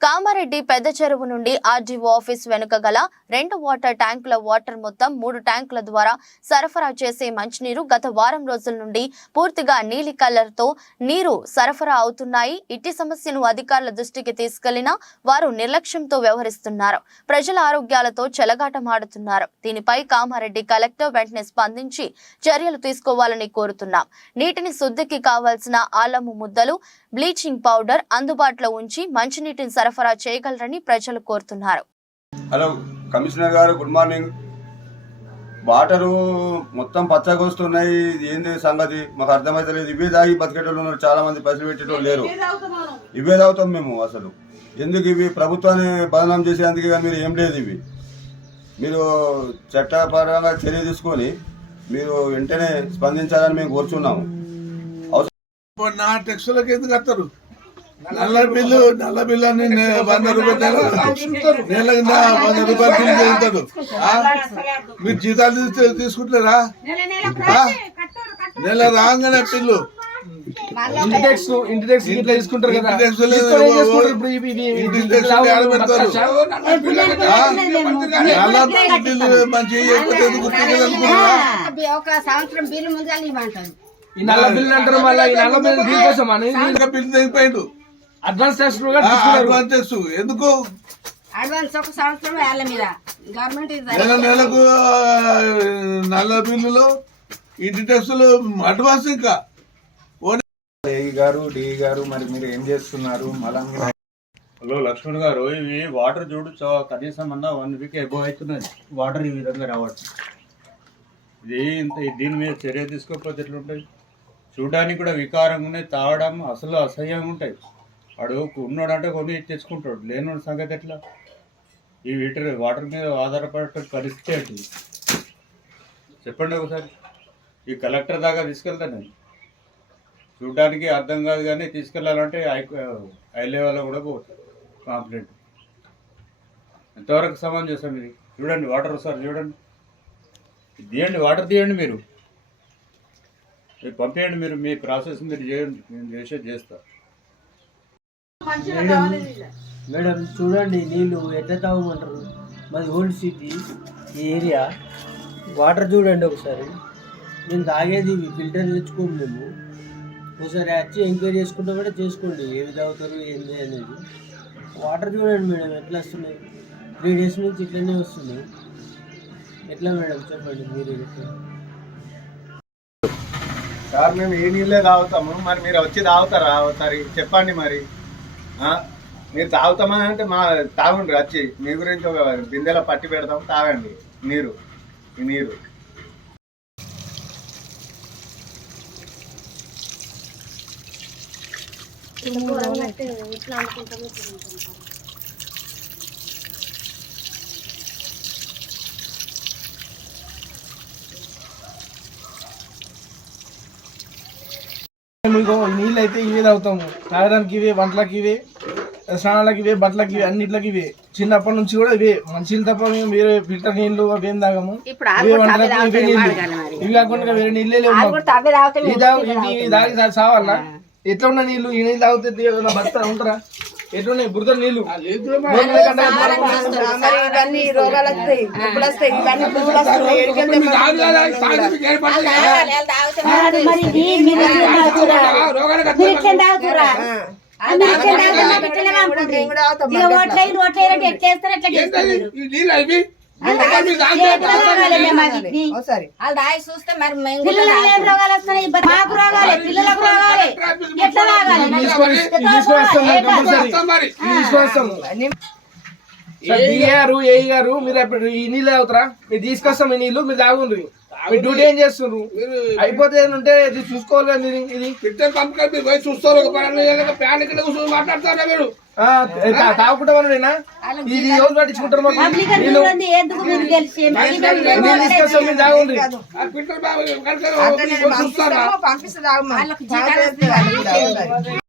కామారెడ్డి పెద్ద చెరువు నుండి ఆర్డీఓ ఆఫీస్ వెనుక గల రెండు వాటర్ ట్యాంకుల వాటర్ మొత్తం మూడు ట్యాంకుల ద్వారా సరఫరా చేసే మంచినీరు గత వారం రోజుల నుండి పూర్తిగా నీలి కలర్తో నీరు సరఫరా అవుతున్నాయి. ఇట్టి సమస్యను అధికారుల దృష్టికి తీసుకెళ్ళినా వారు నిర్లక్ష్యంతో వ్యవహరిస్తున్నారు. ప్రజల ఆరోగ్యాలతో చెలగాటమాడుతున్నారు. దీనిపై కామారెడ్డి కలెక్టర్ వెంటనే స్పందించి చర్యలు తీసుకోవాలని కోరుతున్నాం. నీటిని శుద్ధికి కావాల్సిన ఆలము ముద్దలు బ్లీచింగ్ పౌడర్ అందుబాటులో ఉంచి మంచినీటిని సరఫరా చేయగలరని ప్రజలు కోరుతున్నారు. హలో కమిషనర్ గారు గుడ్ మార్నింగ్. వాటరు మొత్తం పచ్చగా వస్తున్నాయి ఇది ఏంది సంగతి? మాకు అర్థమైతలేదు. ఇవే తాగి బతికేటోళ్ళు ఉన్నారు. చాలా మంది పైసలు పెట్టేటోళ్ళు లేరు. ఇవే తాగుతాం మేము అసలు. ఎందుకు ఇవి? ప్రభుత్వాన్ని బదనాం చేసేందుకు కానీ మీరు ఏం లేదు ఇవి. మీరు చట్టపరంగా చర్య తీసుకొని మీరు వెంటనే స్పందించాలని మేము కోరుచున్నాము. నా టెక్స్టులకు ఎందుకు వస్తారు నల్ల బిల్లు నల్ల బిల్లు అని వంద రూపాయలు నెల నెల కింద వంద రూపాయలు బిల్లు చేస్తాడు ఆ? మీరు జీతాలు తీసు- తీసుకుంటారా? నెల రాగానే బిల్లు. ఇంటి ట్యాక్స్ ఇంటి ట్యాక్స్ ఇట్లా తీసుకుంటారు కదా. బిల్లు? ఒక సంవత్సరం ఈ నల్ల బిల్లు అంటారు మళ్ళీ ఈ నల్ల బిల్లు దీనికోసం అని ఇంకా బిల్లు తెగిపోయిండు. అడ్వాన్స్ తీసుకున్నారు. అడ్వాన్స్ ఎందుకు? అడ్వాన్స్ ఒక సంవత్సరం వేయాలి మీద. గవర్నమెంట్ ఇది నెల నెలకు నల్ల బిల్లులు ఇంటి టెక్స్టులు అడ్వాన్స్ ఇంకా. ఏఈ గారు డిఈ గారు మరి మీరు ఏం చేస్తున్నారు? మళ్ళీ హలో లక్ష్మణ్ గారు ఇవి వాటర్ చూడు చా- కనీసం అన్న వన్ వీక్ ఎబో అవుతున్నది వాటర్ ఈ విధంగా రావట్లేదు ఇది ఇంత దీని మీద చర్య తీసుకోకపోతే ఎట్లుంటుంది? చూడడానికి కూడా వికారంగా ఉన్నాయి తాగడం అసలు అసహ్యంగా ఉంటాయి. వాడు ఉన్నాడంటే కొని తెచ్చుకుంటాడు. లేనివాడి సంగతి ఎట్లా? ఈ వీటర్ వాటర్ మీద ఆధారపడే పరిస్థితి ఏంటి? చెప్పండి ఒకసారి. ఈ కలెక్టర్ దాకా తీసుకెళ్తాను నేను. చూడడానికి అర్థం కాదు కానీ తీసుకెళ్ళాలంటే హై హై లెవెల్లో కూడా పోతుంది కాంప్లైంట్ ఎంతవరకు సమంజసం ఇది చూడండి వాటర్ ఒకసారి చూడండి. తీయండి వాటర్ తీయండి మీరు. మీరు పంపేయండి మీరు మీ ప్రాసెస్ మీరు చేయండి. నేను చేసేది చేస్తాను మేడం చూడండి నీళ్ళు ఎట్లా తాగమంటారు? మాది ఓల్డ్ సిటీ ఈ ఏరియా. వాటర్ చూడండి ఒకసారి. నేను తాగేది ఇవి ఫిల్టర్ తెచ్చుకోము మేము. ఒకసారి వచ్చి ఎంక్వైరీ చేసుకుంటే కూడా చేసుకోండి ఏవి తాగుతారు ఏంది అనేది. వాటర్ చూడండి మేడం ఎట్లా వస్తున్నాయి? త్రీ డేస్ నుంచి ఇట్లనే వస్తున్నాయి. ఎట్లా మేడం? చెప్పండి మీరు సార్ మేము ఏ నీళ్ళే తాగుతాము. మరి మీరు వచ్చి తాగుతారా? ఒకసారి చెప్పండి మరి? మీరు తాగుతామని అంటే మా తాగండి వచ్చి మీ గురించి ఒక బిందెలో పట్టి పెడతాం తాగండి. నీరు. ఈ నీరు. మీకు నీళ్ళు అయితే ఇవే తాగుతాము. తాగడానికి ఇవే వంటలకి ఇవే స్నానాలకి ఇవే బట్టలకి ఇవే అన్నిట్లకి ఇవే. చిన్నప్పటి నుంచి కూడా ఇవే. మంచి తప్ప మేము వేరే ఫిల్టర్ నీళ్ళు అవి ఏం తాగము. ఇప్పుడు ఇవే వంటలకి కాకుండా వేరే నీళ్ళే లేవు తాగు చావాలా ఎట్లా ఉన్న నీళ్ళు? ఈ నీళ్ళు తాగితే బతారా ఉంటారా? ఎట్లున్నాయి? బురద మరి ఇవన్నీ రోగాలు వస్తాయి. జబ్బులు వస్తాయి. ఇవన్నీ పురుగులు వస్తాయి. ఎడికెళ్తే మీకు ఆగు కదా, తాగి ఏం చూస్తే మరి రోగాలు వస్తున్నాయి? మాకు రోగాలే పిల్లలకు రోగాలే. ఎట్లా మరి మరి. గారు మీరు ఎప్పుడు ఈ నీళ్ళు తాగుతారా? మీరు తీసుకొస్తాం ఈ నీళ్ళు మీరు తాగుండ్రి. మీ డ్యూటీ ఏం చేస్తున్నారు అయిపోతే ఉంటే ఇది చూసుకోవాలి కదా ఇది ఇది. ఫిల్టర్ పంప్ కలిపి మీరు పోయి చూస్తారు ఒక కూర్చొని మాట్లాడతారా మీరు? తాగుకుంటా మనడేనా ఇది రోజు పట్టించుకుంటారు మాకు. తీసుకొస్తాం తాగుండ్రి